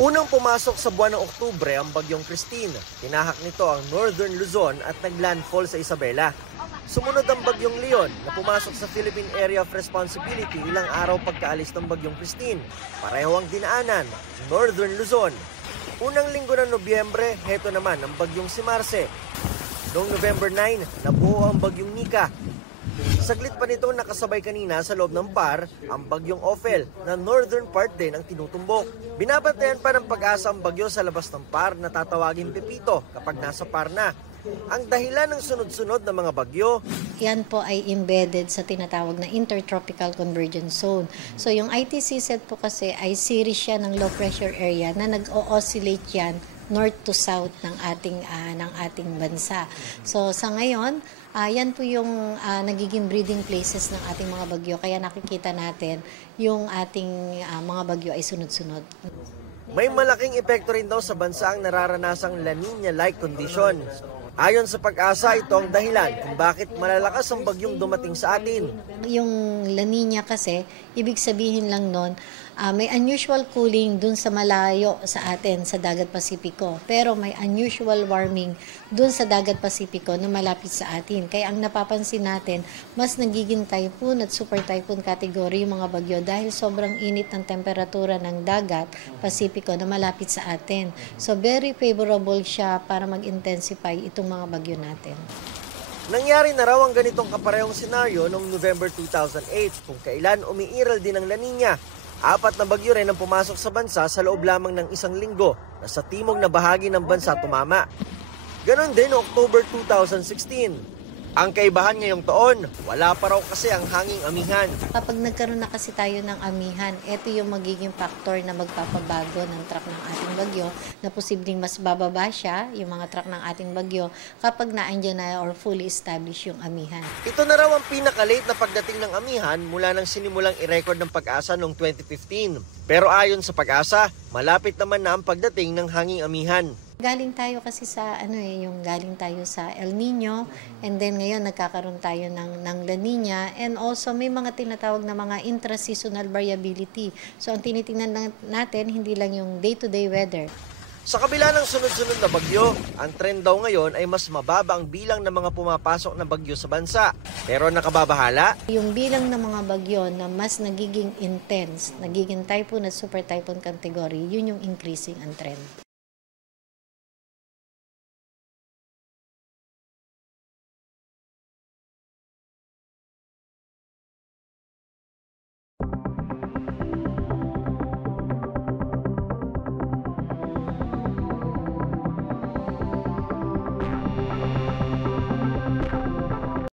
Unang pumasok sa buwan ng Oktubre ang bagyong Christine. Tinahak nito ang Northern Luzon at naglandfall sa Isabela. Sumunod ang bagyong Leon na pumasok sa Philippine Area of Responsibility ilang araw pagkaalis ng bagyong Christine. Pareho ang dinaanan, Northern Luzon. Unang linggo ng Nobyembre, heto naman ang bagyong si Marce. Noong November 9, nabuo ang bagyong Nika. Saglit pa nitong nakasabay kanina sa loob ng PAR ang bagyong Ophel na northern part din ang tinutumbok. Binabantayan pa ng Pag-asa ang bagyo sa labas ng PAR na tatawagin Pepito kapag nasa PAR na. Ang dahilan ng sunod-sunod na mga bagyo, yan po ay embedded sa tinatawag na Intertropical Convergence Zone. So yung ITCZ po kasi ay series siya ng low pressure area na nag-o-oscillate yan north to south ng ating bansa. So sa ngayon, yan po yung nagiging breeding places ng ating mga bagyo. Kaya nakikita natin yung ating mga bagyo ay sunod-sunod. May malaking epekto rin daw sa bansa ang nararanasang La Nina-like condition. Ayon sa Pag-asa, ito ang dahilan kung bakit malalakas ang bagyong dumating sa atin. Yung La Nina kasi, ibig sabihin lang nun, may unusual cooling dun sa malayo sa atin, sa Dagat Pasipiko. Pero may unusual warming dun sa Dagat Pasipiko na malapit sa atin. Kaya ang napapansin natin, mas nagiging typhoon at super typhoon category yung mga bagyo dahil sobrang init ng temperatura ng Dagat Pasipiko na malapit sa atin. So very favorable siya para mag-intensify itong mga bagyo natin. Nangyari na raw ang ganitong kaparehong senaryo noong November 2008 kung kailan umiiral din ang La Nina. 4 na bagyo rin ang pumasok sa bansa sa loob lamang ng isang linggo na sa timog na bahagi ng bansa tumama. Ganon din noong October 2016. Ang kaibahan ngayong taon, wala pa raw kasi ang hanging amihan. Kapag nagkaroon na kasi tayo ng amihan, ito yung magiging factor na magpapabago ng track ng ating bagyo na posibleng mas bababa siya, yung mga track ng ating bagyo, kapag naandyan na or fully established yung amihan. Ito na raw ang pinaka-late na pagdating ng amihan mula nang sinimulang i-record ng Pag-asa noong 2015. Pero ayon sa Pag-asa, malapit naman na ang pagdating ng hanging amihan. Galing tayo kasi sa yung galing tayo sa El Nino, and then ngayon nagkakaroon tayo ng La Nina, and also may mga tinatawag na mga intra-seasonal variability. So ang tinitingnan natin hindi lang yung day-to-day weather. Sa kabila ng sunod-sunod na bagyo, ang trend daw ngayon ay mas mababa ang bilang ng mga pumapasok na bagyo sa bansa. Pero nakababahala, yung bilang ng mga bagyo na mas nagiging intense, nagiging typhoon at super typhoon category, yun yung increasing ang trend.